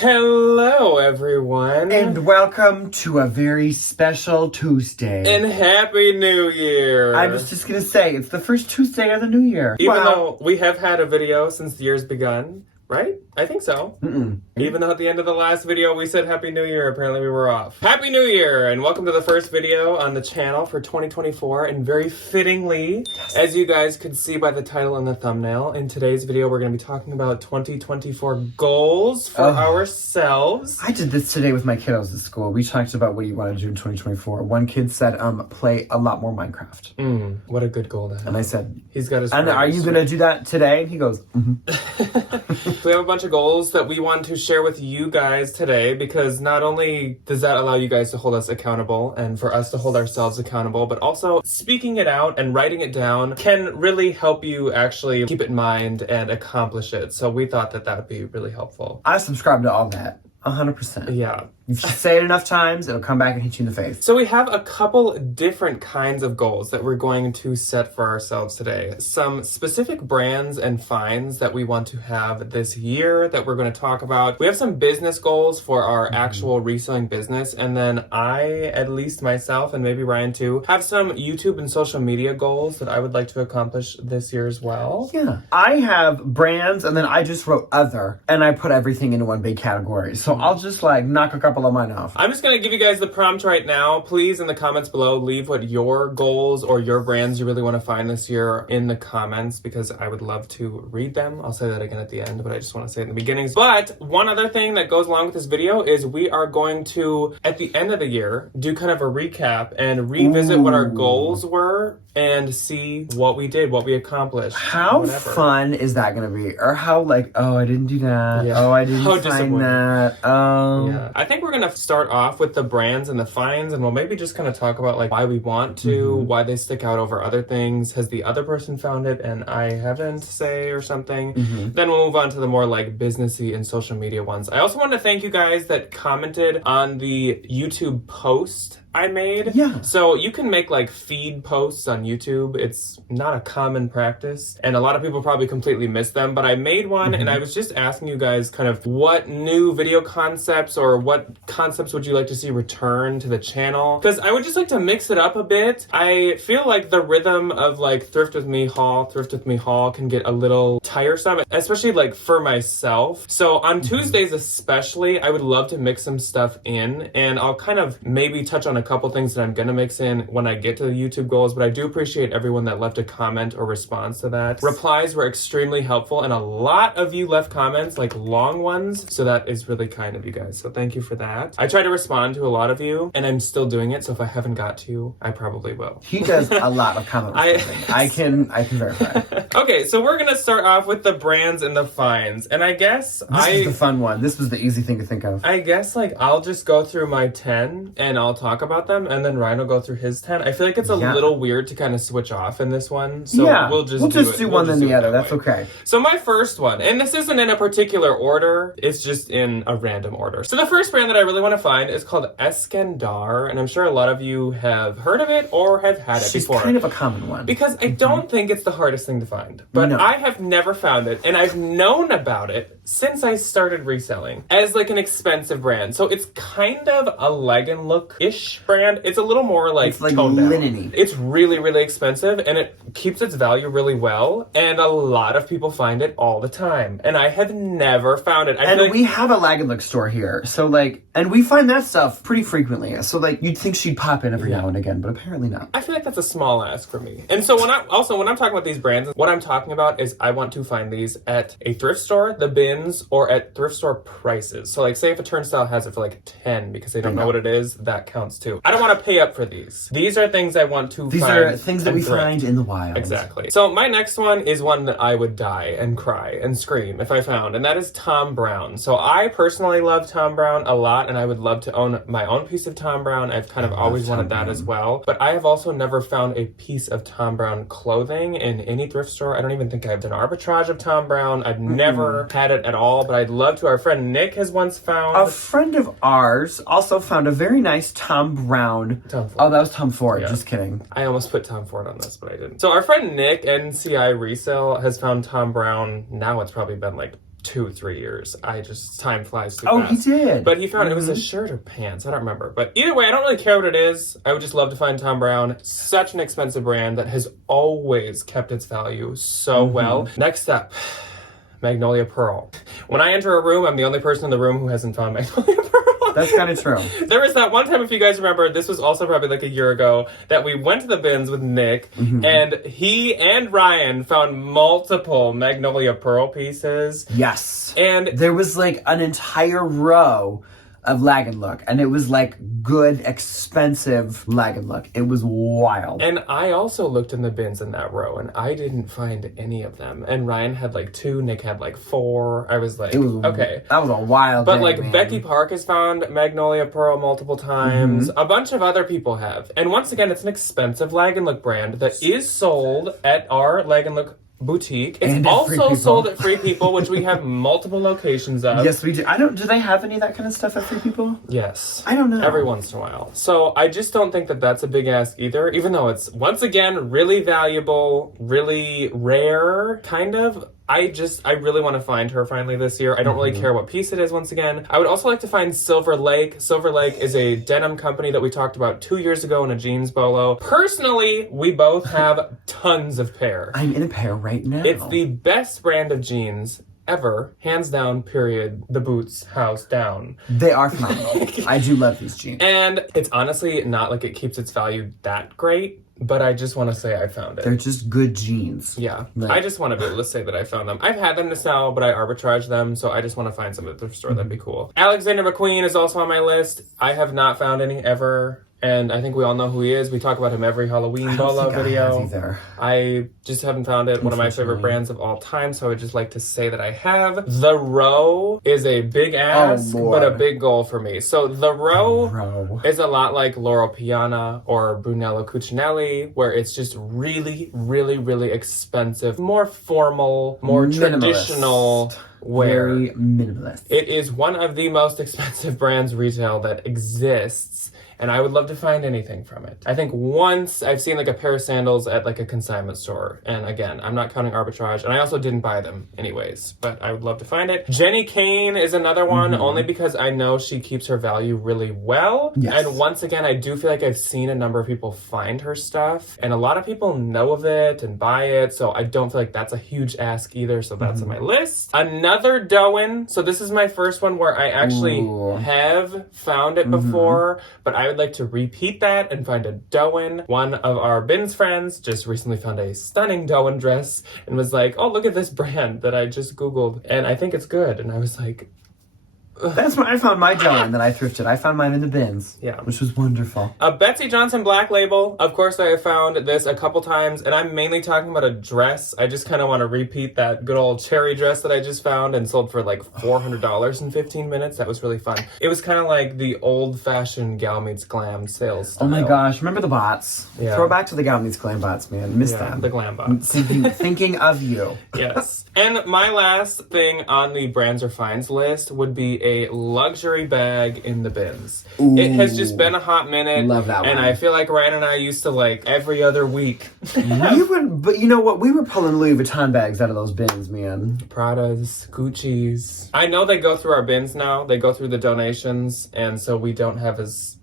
Hello, everyone. And welcome to a very special Tuesday. And Happy New Year. I was just going to say, it's the first Tuesday of the new year. Even though we have had a video since the year's begun, right? I think so. Even though at the end of the last video we said Happy New Year, apparently we were off. Happy New Year, and welcome to the first video on the channel for 2024. And very fittingly, as you guys could see by the title and the thumbnail, in today's video we're going to be talking about 2024 goals for ourselves. I did this today with my kiddos at school. We talked about what you want to do in 2024. One kid said, play a lot more Minecraft. What a good goal to have. And I said, he's got his. And are you going to do that today? And he goes, So we have a bunch of goals that we want to share with you guys today, because not only does that allow you guys to hold us accountable and for us to hold ourselves accountable, but also speaking it out and writing it down can really help you actually keep it in mind and accomplish it. So we thought that that would be really helpful. I subscribe to all that. 100%. Yeah. If you say it enough times, it'll come back and hit you in the face. So we have a couple different kinds of goals that we're going to set for ourselves today. Some specific brands and finds that we want to have this year that we're going to talk about. We have some business goals for our actual reselling business. And then I, at least myself, and maybe Ryan too, have some YouTube and social media goals that I would like to accomplish this year as well. Yeah. I have brands, and then I just wrote other, and I put everything into one big category. So I'll just knock a couple of mine off. I'm just going to give you guys the prompt right now. Please, in the comments below, leave what your goals or your brands you really want to find this year in the comments, because I would love to read them. I'll say that again at the end, but I just want to say it in the beginning. But one other thing that goes along with this video is we are going to, at the end of the year, do kind of a recap and revisit what our goals were and see what we did, what we accomplished. How fun is that going to be? Or how oh, I didn't do that. Yeah. Oh, I didn't find that. Yeah. I think we're going to start off with the brands and the finds, and we'll maybe just kind of talk about why we want to, why they stick out over other things. Has the other person found it and I haven't, say, or something? Then we'll move on to the more businessy and social media ones. I also want to thank you guys that commented on the YouTube post I made. Yeah. So you can make feed posts on YouTube. It's not a common practice, and a lot of people probably completely miss them, but I made one and I was just asking you guys kind of what new video concepts or what concepts would you like to see return to the channel, because I would just like to mix it up a bit. I feel like the rhythm of thrift with me haul can get a little tiresome, especially for myself. So on Tuesdays especially, I would love to mix some stuff in, and I'll kind of maybe touch on a couple things that I'm gonna mix in when I get to the YouTube goals, but I do appreciate everyone that left a comment or response to that. Replies were extremely helpful, and a lot of you left comments, long ones, so that is really kind of you guys, so thank you for that. I try to respond to a lot of you, and I'm still doing it, so if I haven't got to you, I probably will. He does a lot of comment responding. I can verify. Okay, so we're gonna start off with the brands and the finds, and I guess this is the fun one. This was the easy thing to think of. I guess I'll just go through my 10 and I'll talk about them, and then Ryan will go through his 10. I feel like it's a little weird to kind of switch off in this one, so we'll just do one then the other. That's okay. So my first one, and this isn't in a particular order, it's just in a random order. So the first brand that I really want to find is called Eskandar, and I'm sure a lot of you have heard of it or have had it before. It's kind of a common one. Because I don't think it's the hardest thing to find, but I have never found it, and I've known about it since I started reselling as an expensive brand. So it's kind of a legging look-ish brand. It's a little more it's linen-y. It's really, really expensive, and it keeps its value really well, and a lot of people find it all the time, and I have never found it. We have a lag and look store here, so and we find that stuff pretty frequently, so you'd think she'd pop in every now and again, but apparently not. I feel like that's a small ask for me. And so when I'm talking about these brands, what I'm talking about is I want to find these at a thrift store, the bins, or at thrift store prices. So say if a turnstile has it for 10 because they don't know what it is, that counts too. I don't want to pay up for these. These are things I want to find. These are things that we find in the wild. Exactly. So my next one is one that I would die and cry and scream if I found, and that is Thom Browne. So I personally love Thom Browne a lot, and I would love to own my own piece of Thom Browne. I've kind of always wanted that as well. But I have also never found a piece of Thom Browne clothing in any thrift store. I don't even think I've done arbitrage of Thom Browne. I've never had it at all, but I'd love to. Our friend Nick has once found. A friend of ours also found a very nice Thom Browne. Oh, that was Tom Ford. Yeah. Just kidding. I almost put Tom Ford on this, but I didn't. So our friend Nick, NCI Resell, has found Thom Browne. Now it's probably been 2-3 years. Time flies too Oh, fast. he did. But he found it was a shirt or pants. I don't remember. But either way, I don't really care what it is. I would just love to find Thom Browne. Such an expensive brand that has always kept its value so well. Next up, Magnolia Pearl. When I enter a room, I'm the only person in the room who hasn't found Magnolia Pearl. That's kind of true. There was that one time, if you guys remember, this was also probably like a year ago, that we went to the bins with Nick, and he and Ryan found multiple Magnolia Pearl pieces. Yes. And there was like an entire row of Lag and Look, and it was like good, expensive Lag and Look. It was wild. And I also looked in the bins in that row, and I didn't find any of them. And Ryan had like 2, Nick had like 4. I was like, okay. That was a wild But day, like man. Becky Park has found Magnolia Pearl multiple times. A bunch of other people have. And once again, it's an expensive Lag and Look brand that is sold at our Lag and Look boutique. It's And at Free also People. sold at Free People, which we have multiple locations of. Yes, we do. Do they have any of that kind of stuff at Free People? Yes. I don't know. Every once in a while. So I just don't think that that's a big ask either, even though it's, once again, really valuable, really rare, kind of. I really want to find her finally this year. I don't really care what piece it is, once again. I would also like to find Silver Lake. Silver Lake is a denim company that we talked about 2 years ago in a jeans bolo. Personally, we both have tons of pair. I'm in a pair right now. It's the best brand of jeans ever. Hands down, period. The boots, house down. They are phenomenal. I do love these jeans. And it's honestly not like it keeps its value that great, but I just want to say I found it. They're just good jeans. Yeah. Like, I just want to be able to say that I found them. I've had them to sell, but I arbitrage them, so I just want to find some at the thrift store. That'd be cool. Alexander McQueen is also on my list. I have not found any ever. And I think we all know who he is. We talk about him every Halloween bolo video. I just haven't found it. One of my favorite brands of all time, so I would just like to say that I have. The Row is a big ask, but a big goal for me. So The Row is a lot like Loro Piana or Brunello Cucinelli, where it's just really, really, really expensive, more formal, more traditional wear. Very minimalist. It is one of the most expensive brands retail that exists. And I would love to find anything from it. I think once I've seen like a pair of sandals at like a consignment store. And again, I'm not counting arbitrage. And I also didn't buy them anyways, but I would love to find it. Jenny Kane is another one, only because I know she keeps her value really well. Yes. And once again, I do feel like I've seen a number of people find her stuff. And a lot of people know of it and buy it. So I don't feel like that's a huge ask either. So that's on my list. Another Doan. So this is my first one where I actually have found it before, but I would like to repeat that and find a Doan. One of our Bins friends just recently found a stunning Doan dress and was like, oh, look at this brand that I just Googled and I think it's good. And I was like, that's where I found my Doan that I thrifted. I found mine in the bins. Yeah. Which was wonderful. A Betsy Johnson Black Label. Of course, I have found this a couple times, and I'm mainly talking about a dress. I just kind of want to repeat that good old cherry dress that I just found and sold for like $400 in 15 minutes. That was really fun. It was kind of like the old-fashioned Gal Meets Glam sales style. Oh my gosh, remember the bots? Yeah. Throw back to the Gal Meets Glam bots, man. Miss them. The glam bots. Thinking of you. Yes. And my last thing on the brands or finds list would be a luxury bag in the bins. Ooh. It has just been a hot minute. Love that and one. I feel like Ryan and I used to like every other week. But you know what? We were pulling Louis Vuitton bags out of those bins, man. Pradas, Gucci's. I know they go through our bins now. They go through the donations, and so we don't have as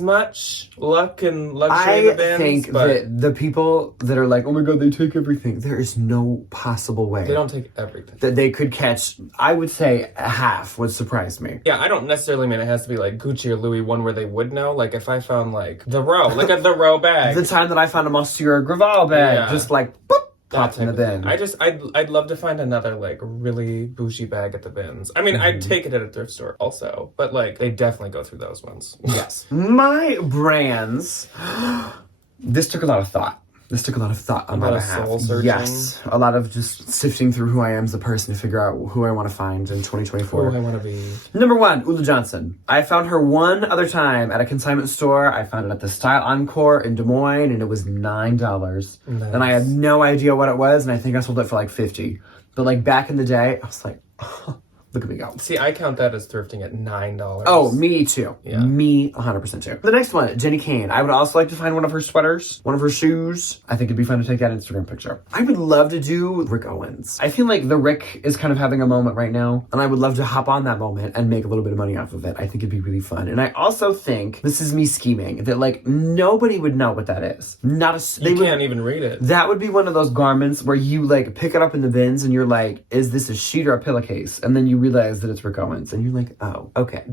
much luck and luxury in the bins. I think that the people that are like, oh my god, they take everything. There is no possible way they don't take everything. that they could catch. I would say half would surprise me. Yeah, I don't necessarily mean it has to be like Gucci or Louis, one where they would know. Like if I found like The Row, like a The Row bag. The time that I found a Monsieur Graval bag, just like boop, popped in the bin. I'd love to find another like really bougie bag at the bins. I mean, I'd take it at a thrift store also, but like they definitely go through those ones. Yes. My brands. This took a lot of thought. On my behalf. Soul searching. Yes. A lot of just sifting through who I am as a person to figure out who I want to find in 2024. Who I want to be. Number 1, Ula Johnson. I found her one other time at a consignment store. I found it at the Style Encore in Des Moines, and it was $9. Nice. And I had no idea what it was, and I think I sold it for like $50. But like back in the day, I was like, Look at me go. See, I count that as thrifting at $9. Oh, me too. Yeah. Me 100% too. The next one, Jenny Kane. I would also like to find one of her sweaters, one of her shoes. I think it'd be fun to take that Instagram picture. I would love to do Rick Owens. I feel like the Rick is kind of having a moment right now, and I would love to hop on that moment and make a little bit of money off of it. I think it'd be really fun. And I also think, this is me scheming, that like nobody would know what that is. You can't even read it. That would be one of those garments where you like pick it up in the bins and you're like, is this a sheet or a pillowcase? And then you realize that it's Rick Owens and you're like, oh, okay.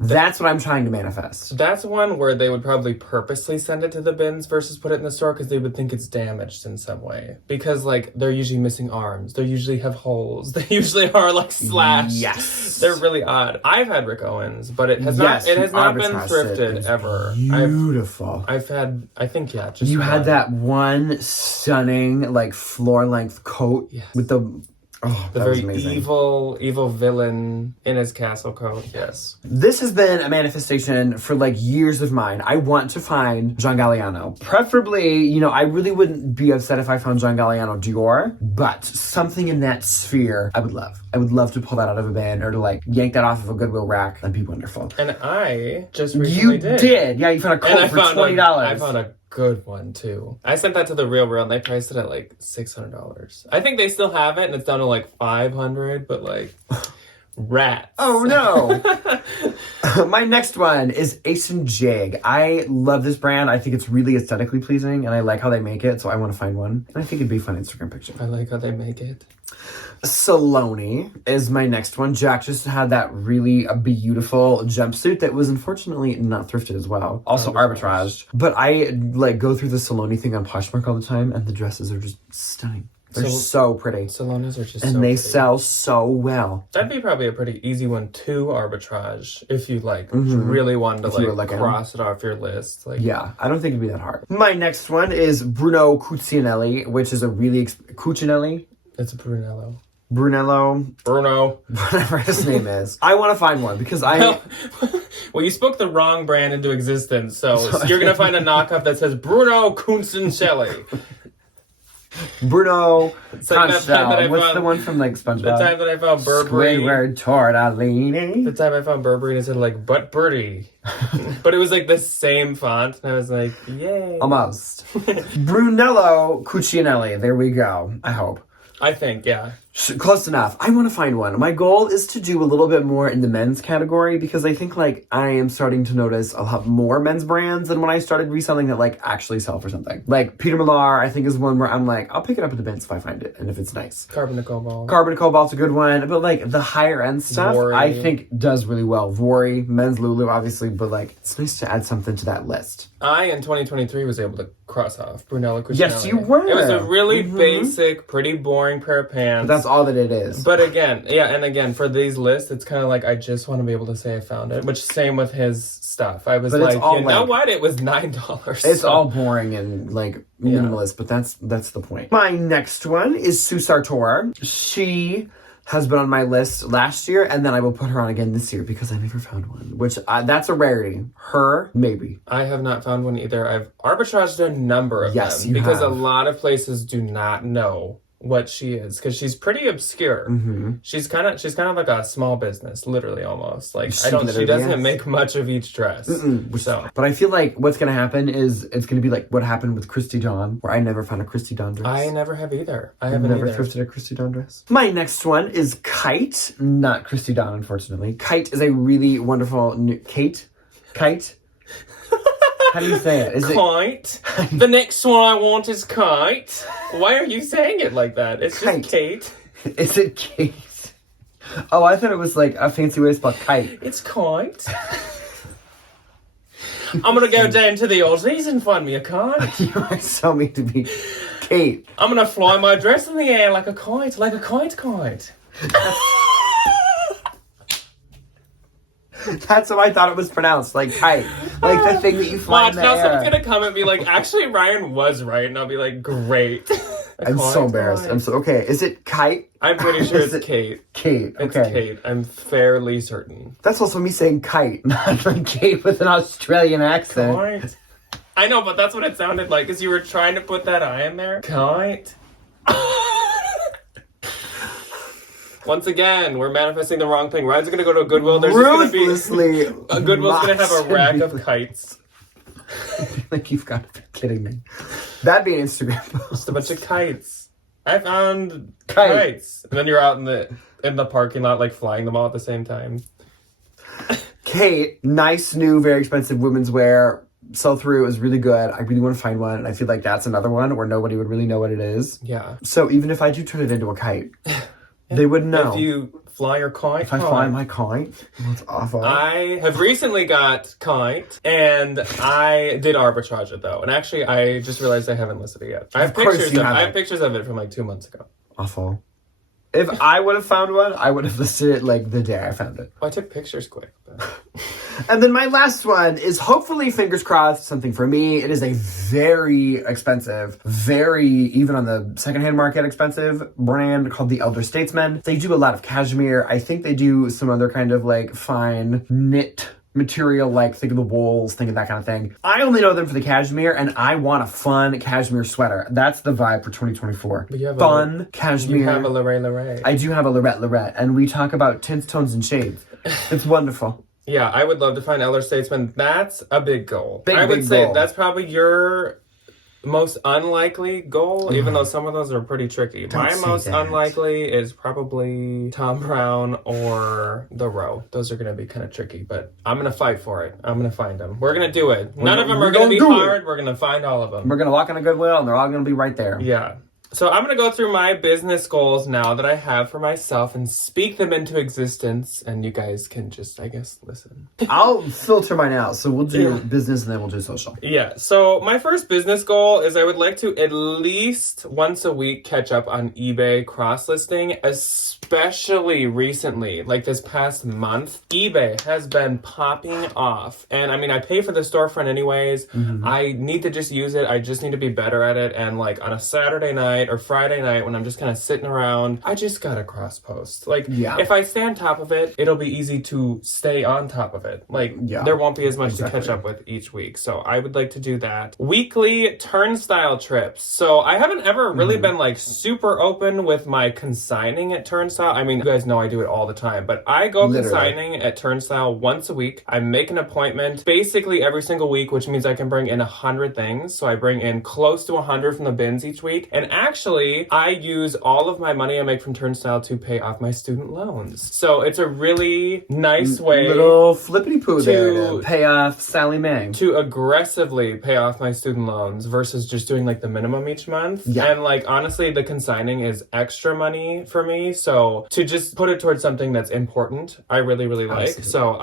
That's what I'm trying to manifest. That's one where they would probably purposely send it to the bins versus put it in the store because they would think it's damaged in some way. Because, like, they're usually missing arms. They usually have holes. They usually are, like, slashed. Yes. They're really odd. I've had Rick Owens, but it has not been thrifted ever. Beautiful. I've had, I think, yeah. Just you had one. that one stunning, like, floor-length coat with the... Oh, the that very was amazing. evil villain in his castle coat. Yes. This has been a manifestation for like years of mine. I want to find John Galliano. Preferably, you know, I really wouldn't be upset if I found John Galliano Dior, but something in that sphere I would love. I would love to pull that out of a bin or to like yank that off of a Goodwill rack. That'd be wonderful. And I just recently did. Yeah, you found a coat for $20. I found a good one too. I sent that to the Real and they priced it at like $600. I think they still have it and it's down to like $500, but like rats. Oh no. My next one is Ace and Jig. I love this brand. I think it's really aesthetically pleasing and I like how they make it, so I want to find one. And I think it'd be a fun Instagram picture. I like how they make it. Saloni is my next one. Jack just had that really beautiful jumpsuit that was unfortunately not thrifted as well. Also arbitraged. But I like go through the Saloni thing on Poshmark all the time and the dresses are just stunning. They're so pretty. Salonis are just and so they pretty. sell so well. That'd be probably a pretty easy one to arbitrage if you like really wanted to like cross it off your list. Like, yeah, I don't think it'd be that hard. My next one is Bruno Cucinelli, which is a really Cucinelli. It's a Brunello. Brunello. Bruno. Whatever his name is. I want to find one because I... Well, you spoke the wrong brand into existence, so you're going to find a knockoff that says Bruno Cucinelli. Bruno like that time that I What's found, the one from like SpongeBob? The time that I found Burberry. Squidward Tortellini. The time I found Burberry and it said like, but Birdie. But it was like the same font. And I was like, yay. Almost. Brunello Cucinelli. There we go. I hope. I think, yeah. Close enough. I want to find one. My goal is to do a little bit more in the men's category because I think like I am starting to notice a lot more men's brands than when I started reselling that like actually sell for something. Like Peter Millar, I think is one where I'm like, I'll pick it up at the bins if I find it and if it's nice. Carbon to Cobalt. Carbon to Cobalt's a good one, but like the higher end stuff Vori. I think does really well. Vori, men's Lulu obviously, but like it's nice to add something to that list. I in 2023 was able to cross off Brunello Cucinelli. Yes, you were. It was a really basic, pretty boring pair of pants. But that's all that it is. But again, and again, for these lists, it's kind of like I just want to be able to say I found it. Which same with his stuff. I was like, you know what? It was $9. It's all boring and like minimalist, but that's the point. My next one is Sue Sartor. She has been on my list last year, and then I will put her on again this year because I never found one, which that's a rarity. Her, maybe. I have not found one either. I've arbitraged a number of them because a lot of places do not know what she is because she's pretty obscure. She's kind of like a small business, literally almost. Like she doesn't make much of each dress. So, but I feel like what's gonna happen is it's gonna be like what happened with Christy Dawn, where I never found a Christy Dawn dress. I never have either. I've never thrifted a Christy Dawn dress. My next one is Kite, not Christy Dawn, unfortunately. Kite is a really wonderful Kite. How do you say it? Is Kite. The next one I want is Kite. Why are you saying it like that? It's Kite. just Kate. Is it Kate? Oh, I thought it was like a fancy way to spell kite. It's Kite. I'm gonna go down to the Aussies and find me a kite. You are so mean to be Kate. I'm gonna fly my dress in the air like a kite, like a kite. That's how I thought it was pronounced, like kite. Like the thing that you fly in the now air. someone's gonna come and be like, actually Ryan was right, and I'll be like, great. I'm so embarrassed. Okay, is it kite? I'm pretty sure it's Kate. Kate, okay. It's Kate. I'm fairly certain. That's also me saying kite, not like Kate with an Australian accent. Kite. I know, but that's what it sounded like, because you were trying to put that I in there. Kite. Once again, we're manifesting the wrong thing. Why is it going to go to a Goodwill? There's just going to be... A Goodwill's going to have a rack of kites. Like, you've got to be kidding me. That'd be an Instagram post. Just a bunch of kites. I found kites. And then you're out in the parking lot, like, flying them all at the same time. Kate, nice, new, very expensive women's wear. Sell-through is really good. I really want to find one. And I feel like that's another one where nobody would really know what it is. Yeah. So even if I do turn it into a kite, they wouldn't know. If you fly your kite. If I fly my kite, that's awful. I have recently got kite, and I did arbitrage it, though. And actually, I just realized I haven't listed it yet. I have pictures of it from like 2 months ago. Awful. If I would have found one, I would have listed it like the day I found it. Oh, I took pictures quick. But... And then my last one is, hopefully, fingers crossed, something for me. It is a very expensive, even on the secondhand market expensive brand called the Elder Statesman. They do a lot of cashmere. I think they do some other kind of like fine knit material, like think of the wools, think of that kind of thing. I only know them for the cashmere, and I want a fun cashmere sweater. That's the vibe for 2024. But you have fun cashmere. You have a Lorette. I do have a Lorette, and we talk about tints, tones, and shades. It's wonderful. Yeah, I would love to find Elder Statesman. That's a big goal. I would say goal. That's probably your most unlikely goal, even though some of those are pretty tricky. My most unlikely is probably Tom Brown or The Row. Those are going to be kind of tricky, but I'm going to fight for it. I'm going to find them. We're going to do it. None of them are going to be hard. We're going to find all of them. We're going to walk in a Goodwill, and they're all going to be right there. Yeah. So I'm going to go through my business goals now that I have for myself and speak them into existence. And you guys can just, I guess, listen. I'll filter mine out. So we'll do business and then we'll do social. Yeah. So my first business goal is I would like to at least once a week catch up on eBay cross-listing, especially recently, like this past month. eBay has been popping off. And I mean, I pay for the storefront anyways. I need to just use it. I just need to be better at it. And like on a Saturday night or Friday night when I'm just kind of sitting around, I just gotta cross post. Like, if I stay on top of it, it'll be easy to stay on top of it. Like, there won't be as much to catch up with each week. So I would like to do that. Weekly turnstile trips. So I haven't ever really been like super open with my consigning at turnstile. I mean, you guys know I do it all the time, but I go consigning at turnstile once a week. I make an appointment basically every single week, which means I can bring in 100 things. So I bring in close to 100 from the bins each week. And actually, I use all of my money I make from turnstile to pay off my student loans. So it's a really nice way, little flippity poo there to pay off Sally Mae, to aggressively pay off my student loans versus just doing like the minimum each month. And like honestly, the consigning is extra money for me. So to just put it towards something that's important, I really like. So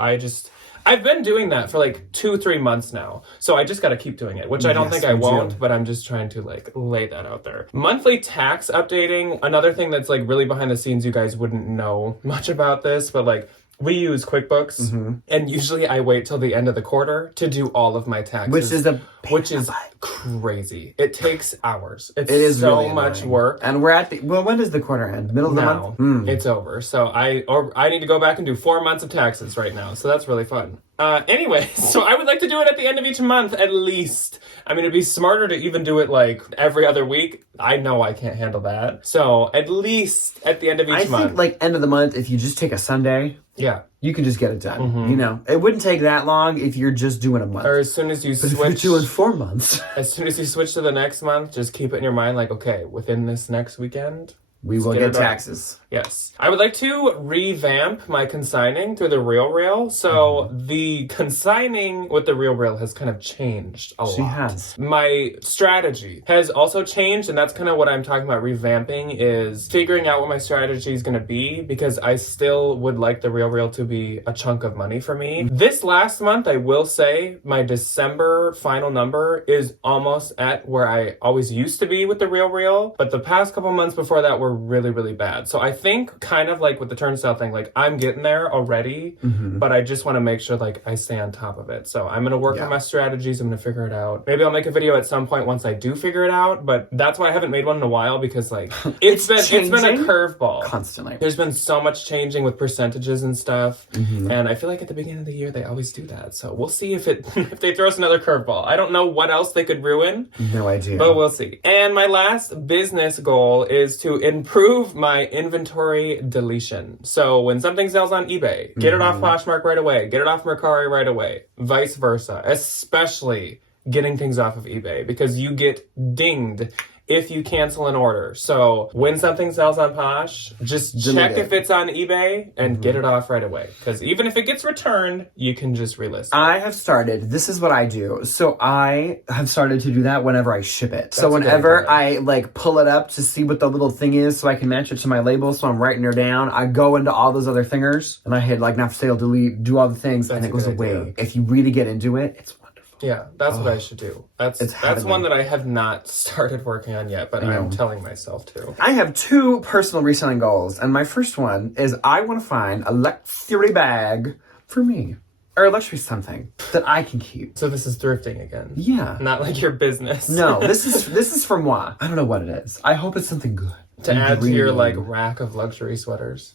I've been doing that for like 2-3 months now. So I just got to keep doing it, which I don't think I won't, but I'm just trying to like lay that out there. Monthly tax updating. Another thing that's like really behind the scenes, you guys wouldn't know much about this, but like we use QuickBooks, and usually I wait till the end of the quarter to do all of my taxes. Which is crazy. It takes hours. It is so really much work. And we're at when does the quarter end? Middle of the month? It's over. So I need to go back and do 4 months of taxes right now. So that's really fun. Anyway, so I would like to do it at the end of each month at least. I mean, it'd be smarter to even do it like every other week. I know I can't handle that. So at least at the end of each month. I think like end of the month, if you just take a Sunday, you can just get it done. You know, it wouldn't take that long if you're just doing a month. Or as soon as you switch. If you're doing 4 months. As soon as you switch to the next month, just keep it in your mind like, okay, within this next weekend, we will get taxes. Yes. I would like to revamp my consigning through the RealReal. So the consigning with the RealReal has kind of changed a lot. She has. My strategy has also changed, and that's kind of what I'm talking about revamping, is figuring out what my strategy is going to be, because I still would like the RealReal to be a chunk of money for me. This last month, I will say my December final number is almost at where I always used to be with the RealReal, but the past couple months before that were really bad. So I think kind of like with the turnstile thing, like I'm getting there already, but I just want to make sure like I stay on top of it. So I'm going to work on my strategies. I'm going to figure it out. Maybe I'll make a video at some point once I do figure it out, but that's why I haven't made one in a while, because like it's been a curveball constantly. There's been so much changing with percentages and stuff. And I feel like at the beginning of the year, they always do that. So we'll see if they throw us another curveball. I don't know what else they could ruin. No idea. But we'll see. And my last business goal is to improve my inventory inventory deletion. So when something sells on eBay, get it off Poshmark right away, get it off Mercari right away, vice versa, especially getting things off of eBay because you get dinged if you cancel an order. So when something sells on Posh, just check if it's on eBay and get it off right away. Because even if it gets returned, you can just relist it. I have started, this is what I do. So I have started to do that whenever I ship it. So whenever I like pull it up to see what the little thing is so I can match it to my label, so I'm writing her down, I go into all those other thingers and I hit like not for sale, delete, do all the things, and it goes away. If you really get into it, it's wonderful. Yeah, that's what I should do. That's one that I have not started working on yet, but I'm telling myself to. I have 2 personal reselling goals, and my first one is I want to find a luxury bag for me. Or a luxury something that I can keep. So this is thrifting again? Yeah. Not like your business. No, this is for moi. I don't know what it is. I hope it's something good. To add to your like rack of luxury sweaters.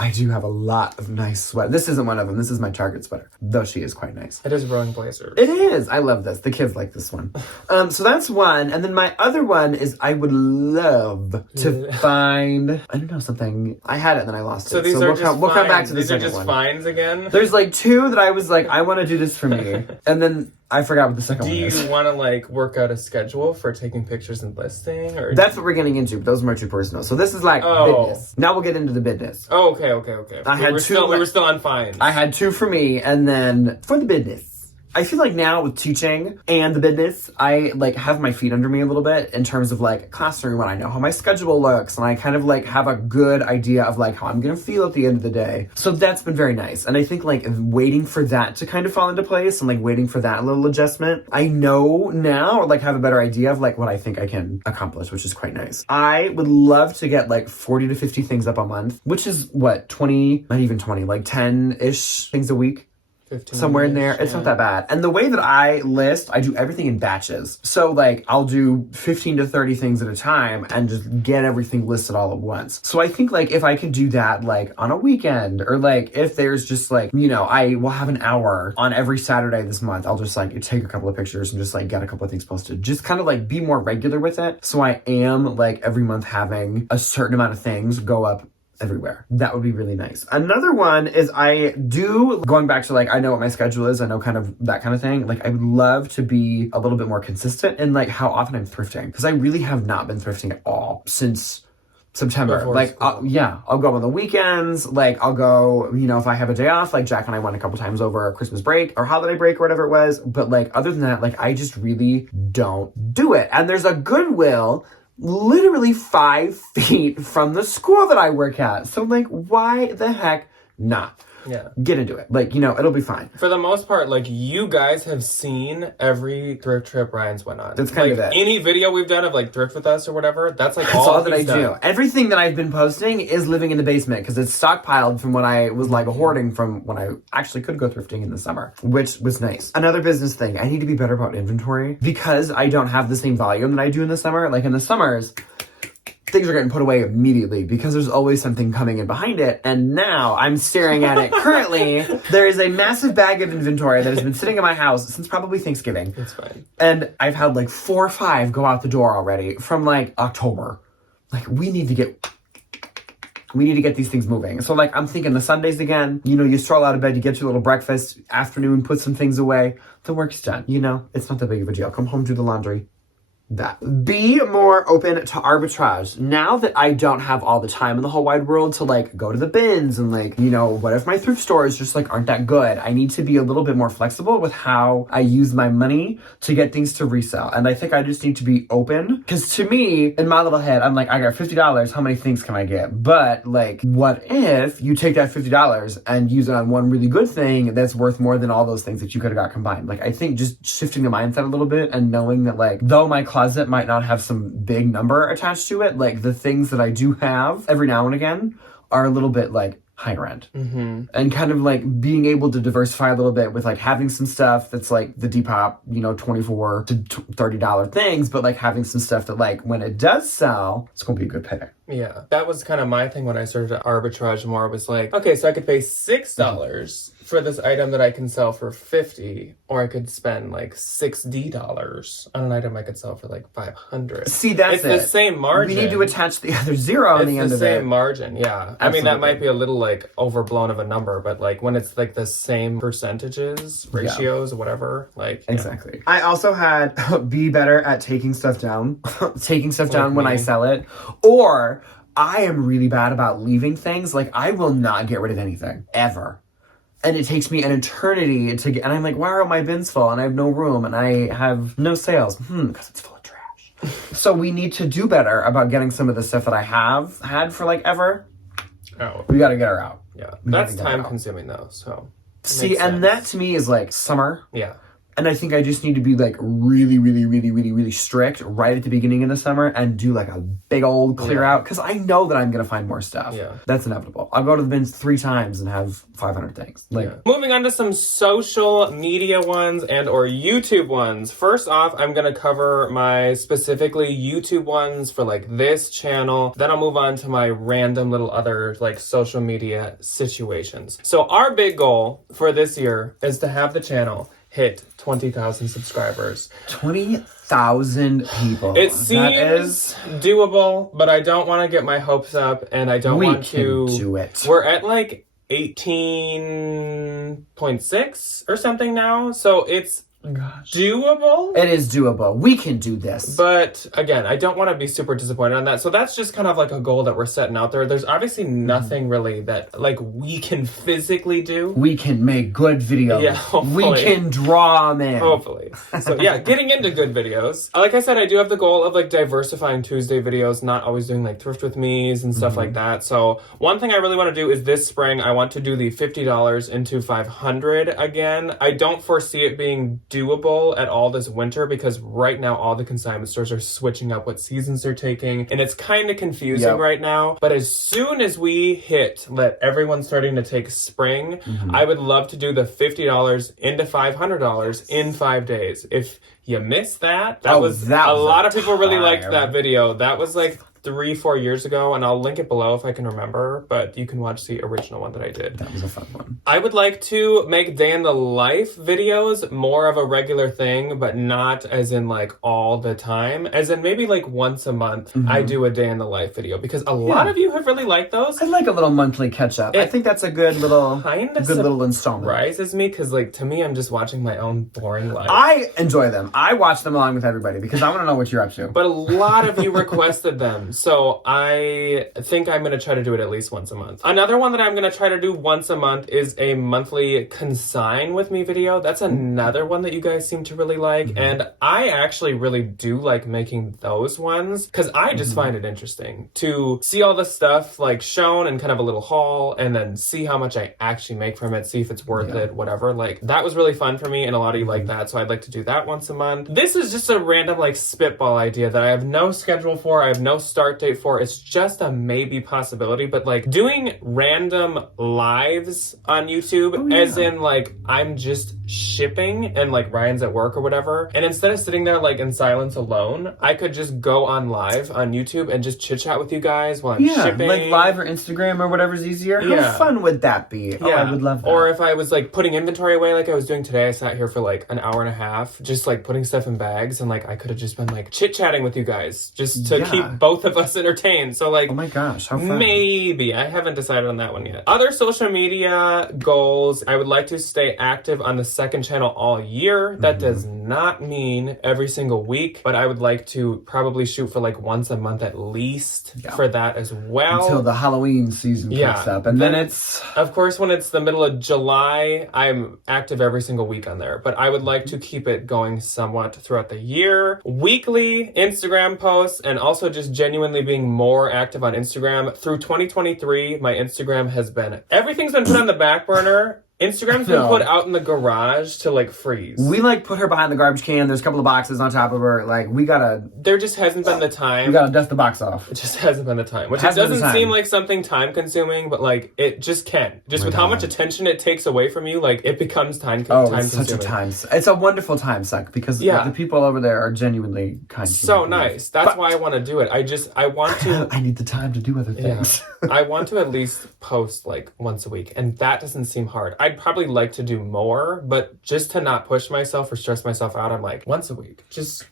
I do have a lot of nice sweaters. This isn't one of them. This is my Target sweater, though she is quite nice. It is rowing blazer. It is. I love this. The kids like this one. So that's one. And then my other one is I would love to find, I don't know, something. I had it and then I lost it. So these are we'll come back to the second one. These are just finds again? There's like 2 that I was like, I want to do this for me. And then I forgot what the second one is. Do you want to like work out a schedule for taking pictures and listing? Or that's what we're getting into. But those are my 2 personal. So this is like business. Now we'll get into the business. Oh, okay. We were still on finds. I had 2 for me, and then for the business. I feel like now with teaching and the business, I like have my feet under me a little bit in terms of like classroom, and I know how my schedule looks, and I kind of like have a good idea of like how I'm gonna feel at the end of the day. So that's been very nice. And I think like waiting for that to kind of fall into place and like waiting for that little adjustment, I know now, or like have a better idea of like what I think I can accomplish, which is quite nice. I would love to get like 40 to 50 things up a month, which is what, 20, not even 20, like 10-ish things a week. Somewhere in there. It's not that bad. And the way that I list, I do everything in batches. So like I'll do 15 to 30 things at a time and just get everything listed all at once. So I think like if I could do that like on a weekend, or like if there's just like, you know, I will have an hour on every Saturday this month, I'll just like take a couple of pictures and just like get a couple of things posted. Just kind of like be more regular with it. So I am like every month having a certain amount of things go up everywhere. That would be really nice. Another one is I do, going back to like, I know what my schedule is, I know kind of that kind of thing. Like I would love to be a little bit more consistent in like how often I'm thrifting. Because I really have not been thrifting at all since September. Like, I'll go on the weekends. Like I'll go, you know, if I have a day off, like Jack and I went a couple times over Christmas break or holiday break or whatever it was. But like, other than that, like I just really don't do it. And there's a Goodwill literally 5 feet from the school that I work at. So like, why the heck not? Yeah. Get into it. Like, you know, it'll be fine. For the most part, like, you guys have seen every thrift trip Ryan's went on. That's kind like, of it. Any video we've done of, like, thrift with us or whatever, that's, like, all that I done. do. Everything that I've been posting is living in the basement because it's stockpiled from when I was, like, hoarding from when I actually could go thrifting in the summer, which was nice. Another business thing, I need to be better about inventory because I don't have the same volume that I do in the summer. Like, in the summers, things are getting put away immediately because there's always something coming in behind it. And now I'm staring at it currently. There is a massive bag of inventory that has been sitting in my house since probably Thanksgiving. It's fine. And I've had like 4 or 5 go out the door already from like October. Like we need to get these things moving. So like I'm thinking the Sundays again, you know, you stroll out of bed, you get your little breakfast, afternoon, put some things away. The work's done, you know? It's not that big of a deal. Come home, do the laundry. That. Be more open to arbitrage. Now that I don't have all the time in the whole wide world to like go to the bins and like, you know, what if my thrift stores just like aren't that good? I need to be a little bit more flexible with how I use my money to get things to resell. And I think I just need to be open because to me, in my little head, I'm like, I got $50. How many things can I get? But like, what if you take that $50 and use it on one really good thing that's worth more than all those things that you could have got combined? Like, I think just shifting the mindset a little bit and knowing that like, though my closet might not have some big number attached to it, like the things that I do have every now and again are a little bit like higher end. Mm-hmm. And kind of like being able to diversify a little bit with like having some stuff that's like the Depop, you know, $24 to $30 things, but like having some stuff that like when it does sell, it's gonna be a good pay. Yeah, that was kind of my thing when I started to arbitrage more. It was like, okay, so I could pay $6 for this item that I can sell for $50, or I could spend like $60 on an item I could sell for like $500. See, that's it's the same margin. We need to attach the other zero on the end of it. It's the same margin, yeah. I mean, that might be a little like overblown of a number, but like when it's like the same percentages, ratios, whatever, like exactly. I also had be better at taking stuff down, when I sell it, or I am really bad about leaving things. Like, I will not get rid of anything ever. And it takes me an eternity to get, and I'm like, why are all my bins full? And I have no room, and I have no sales. Because it's full of trash. So we need to do better about getting some of the stuff that I have had for like ever. Oh. We got to get her out. Yeah. That's time consuming though, so. See, and that to me is like summer. Yeah. And I think I just need to be like really strict right at the beginning of the summer and do like a big old clear out, because I know that I'm going to find more stuff. Yeah. That's inevitable. I'll go to the bins 3 times and have 500 things. Like, moving on to some social media ones and or YouTube ones. First off, I'm going to cover my specifically YouTube ones for like this channel. Then I'll move on to my random little other like social media situations. So our big goal for this year is to have the channel hit 20,000 subscribers. 20,000 people. It seems doable, but I don't want to get my hopes up, and I don't want to do it. We're at like 18.6 or something now, so it's doable. It is doable. We can do this. But again, I don't want to be super disappointed on that. So that's just kind of like a goal that we're setting out there. There's obviously nothing really that like we can physically do. We can make good videos. Yeah, hopefully. We can draw them in. Hopefully. So yeah, getting into good videos. Like I said, I do have the goal of like diversifying Tuesday videos, not always doing like thrift with me's and stuff like that. So one thing I really want to do is this spring, I want to do the $50 into 500 again. I don't foresee it being doable at all this winter, because right now all the consignment stores are switching up what seasons they're taking, and it's kind of confusing right now. But as soon as we hit that everyone's starting to take spring, I would love to do the $50 into $500 in 5 days. If you missed that was a lot of people really liked that video. That was like 3-4 years ago, and I'll link it below if I can remember, but you can watch the original one that I did. That was a fun one. I would like to make day in the life videos more of a regular thing, but not as in like all the time, as in maybe like once a month I do a day in the life video, because a lot of you have really liked those. I like a little monthly catch up. I think that's a good little little installment. Surprises me, because like to me, I'm just watching my own boring life. I enjoy them. I watch them along with everybody because I want to know what you're up to. But a lot of you requested them. So I think I'm going to try to do it at least once a month. Another one that I'm going to try to do once a month is a monthly consign with me video. That's another one that you guys seem to really like. And I actually really do like making those ones, because I just find it interesting to see all the stuff like shown and kind of a little haul, and then see how much I actually make from it, see if it's worth it, whatever. Like, that was really fun for me, and a lot of you like that. So I'd like to do that once a month. This is just a random like spitball idea that I have no schedule for. I have no start date for. It's just a maybe possibility, but like doing random lives on YouTube, as in like I'm just shipping and like Ryan's at work or whatever, and instead of sitting there like in silence alone, I could just go on live on YouTube and just chit chat with you guys while I'm shipping. Like live or Instagram or whatever's easier. How fun would that be? Oh, I would love that. Or if I was like putting inventory away like I was doing today, I sat here for like an hour and a half just like putting stuff in bags, and like I could have just been like chit chatting with you guys just to keep both of us entertained. So like, oh my gosh, how fun. Maybe. I haven't decided on that one yet. Other social media goals, I would like to stay active on the second channel all year. That does not mean every single week, but I would like to probably shoot for like once a month at least for that as well. Until the Halloween season picks up. And then it's... Of course, when it's the middle of July, I'm active every single week on there, but I would like to keep it going somewhat throughout the year. Weekly Instagram posts, and also just genuinely being more active on Instagram. Through 2023, my Instagram has been... Everything's been put on the back burner. Instagram's been put out in the garage to like freeze. We like put her behind the garbage can. There's a couple of boxes on top of her. Like, we gotta... There just hasn't been the time. We gotta dust the box off. It just hasn't been the time. Which it doesn't seem like something time consuming, but like it just can. Just with how much attention it takes away from you, like it becomes time consuming. It's such a time. It's a wonderful time suck, because the people over there are genuinely kind. So nice. That's why I want to do it. I want to... I need the time to do other things. I want to at least post like once a week, and that doesn't seem hard. I'd probably like to do more, but just to not push myself or stress myself out, I'm like, once a week, just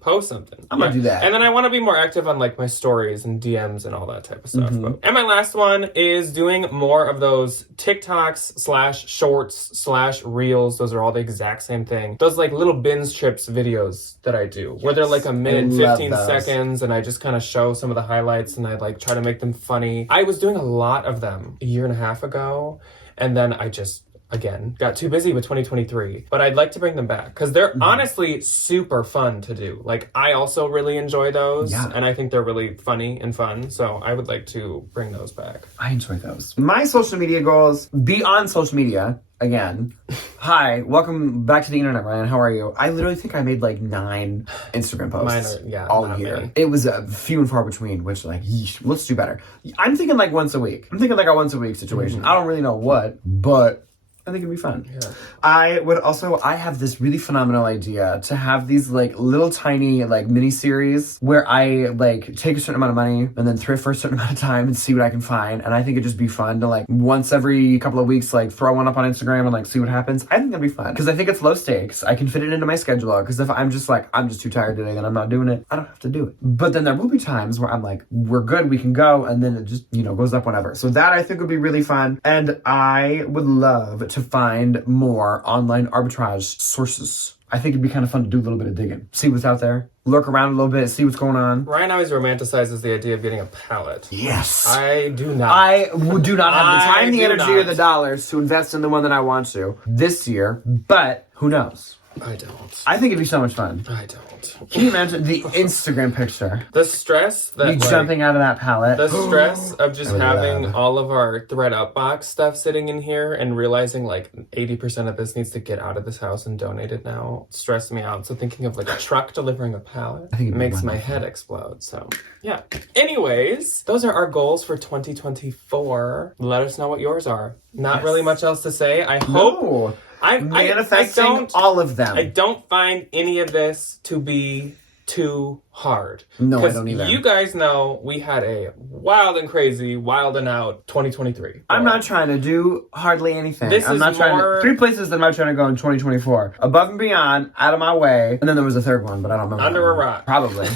post something. I'm gonna do that. And then I want to be more active on like my stories and DMs and all that type of stuff. And my last one is doing more of those TikToks / shorts / reels. Those are all the exact same thing. Those like little bins trips videos that I do, where they're like a minute and 15 seconds, and I just kind of show some of the highlights and I like try to make them funny. I was doing a lot of them a year and a half ago, and then I just again got too busy with 2023, but I'd like to bring them back because they're honestly super fun to do. Like, I also really enjoy those, and I think they're really funny and fun, so I would like to bring those back. I enjoy those. My social media goals, be on social media again. Hi, welcome back to the internet, Ryan. How are you? I literally think I made like 9 Instagram posts all year. Many. It was few and far between, which like, yeesh, let's do better. I'm thinking like once a week. I'm thinking like a once a week situation. I don't really know what, but I think it'd be fun. Yeah. I have this really phenomenal idea to have these like little tiny like mini series where I like take a certain amount of money and then thrift for a certain amount of time and see what I can find. And I think it'd just be fun to like once every couple of weeks, like throw one up on Instagram and like see what happens. I think that'd be fun because I think it's low stakes. I can fit it into my schedule because if I'm just like, I'm just too tired today, then I'm not doing it. I don't have to do it. But then there will be times where I'm like, we're good, we can go. And then it just, goes up whenever. So that I think would be really fun. And I would love to find more online arbitrage sources. I think it'd be kind of fun to do a little bit of digging. See what's out there. Look around a little bit, see what's going on. Ryan always romanticizes the idea of getting a pallet. Yes. I do not. I do not have the time, the energy, or the dollars to invest in the one that I want to this year, but who knows? I don't. I think it'd be so much fun. I don't. Can you imagine the Instagram picture? The stress that You jumping out of that pallet. The stress of just having all of our ThreadUp box stuff sitting in here and realizing like 80% of this needs to get out of this house and donated now stressed me out. So thinking of like a truck delivering a pallet makes my head explode. So yeah. Anyways, those are our goals for 2024. Let us know what yours are. Not really much else to say. I hope. I'm manifesting all of them. I don't find any of this to be too hard. No, I don't either. You guys know we had a wild and crazy, wild and out 2023. I'm not trying to do hardly anything. I'm not trying to. 3 places that I'm not trying to go in 2024. Above and beyond, out of my way. And then there was a third one, but I don't remember. Under a rock. Probably.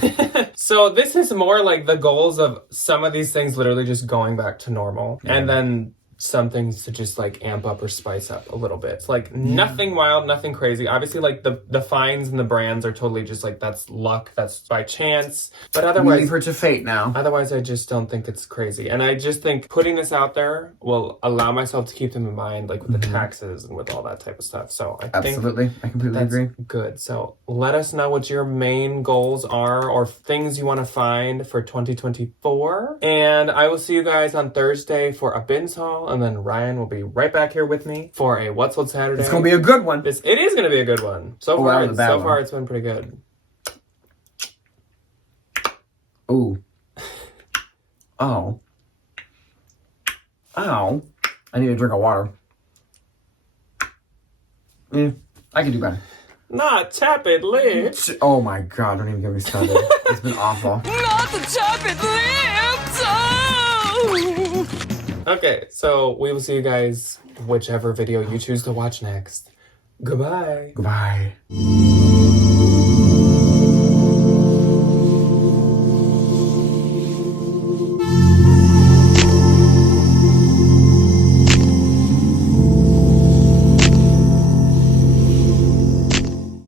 So this is more like the goals of some of these things literally just going back to normal. And then some things to just like amp up or spice up a little bit. It's like nothing wild, nothing crazy. Obviously, like the finds and the brands are totally just like that's luck, that's by chance. But otherwise, leave her to fate now. Otherwise, I just don't think it's crazy. And I just think putting this out there will allow myself to keep them in mind, like with the taxes and with all that type of stuff. So I think I completely agree. Good. So let us know what your main goals are or things you want to find for 2024. And I will see you guys on Thursday for a bins haul. And then Ryan will be right back here with me for a What's Sold Saturday. It's going to be a good one. It is going to be a good one. So far it's been pretty good. Ooh. Oh. Ow. I need a drink of water. I can do better. Not tappet lips. Oh my god, don't even get me started. It's been awful. Not the tappet lips! Oh! Okay, so we will see you guys whichever video you choose to watch next. Goodbye. Goodbye.